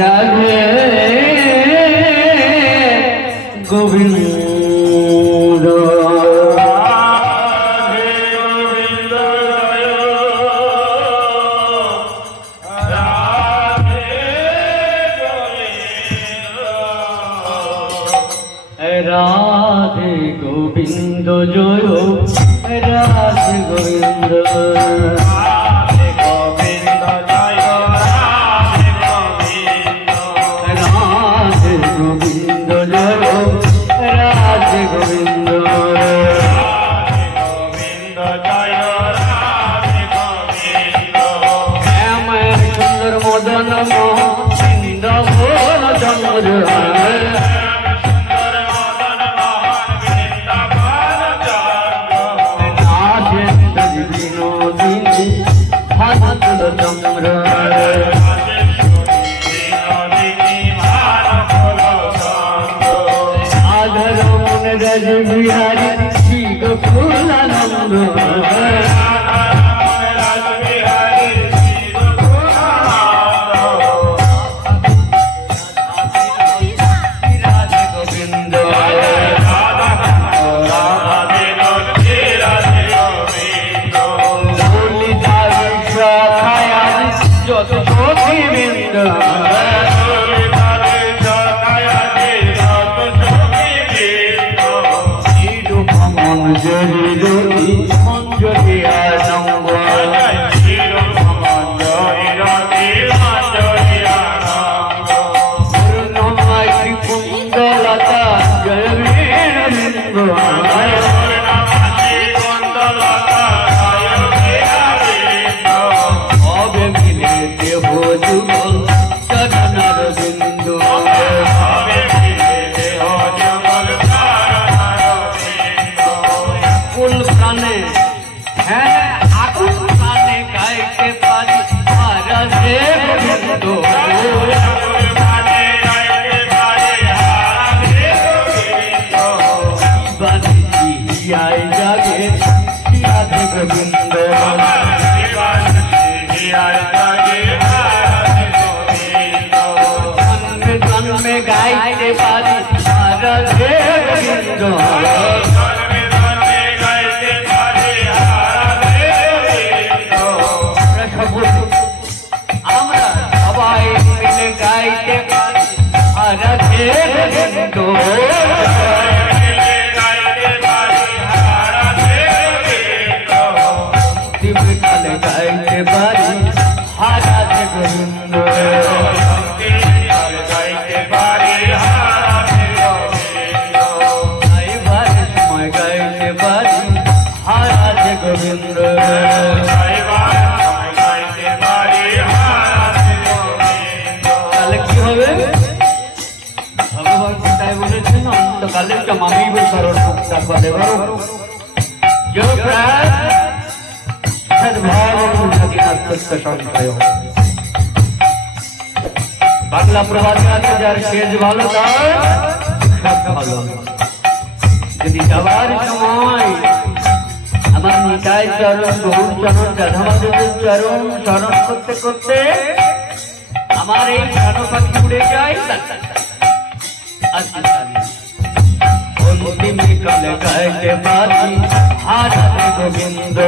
রাধে গোবিন্দ রাধে গোবিন্দ জয় রাধে গোবিন্দ রাধে গোবিন্দ জয় রাধে গোবিন্দ জয় রাধে গোবিন্দ শ্যামায় সুন্দর মদন মোহিন্দ ভোল চন্দ্র रज बिहारी श्री गोकुलानंद गाइते पारी राधे गोविंद আমরা সবাই মিলে গাইতে পারি রাধে গোবিন্দ গাইতে পারি রাধে গোবিন্দ গোবিন্দ তাহলে কি হবে? ভগবান তাই বলেছেন অন্তকালে মামিব শরণ মুক্তাপদে বাংলা প্রবাদে আছে যার শেষ ভালো তার সব ভালো। যদি যাবার সময় আমার নিতাই চরণ গৌর চরণ রাধা মাধবের চরণ স্মরণ করতে করতে আমার এই প্রাণ পাখি উড়ে যায় কালে গাইতে পারি রাধে গোবিন্দ।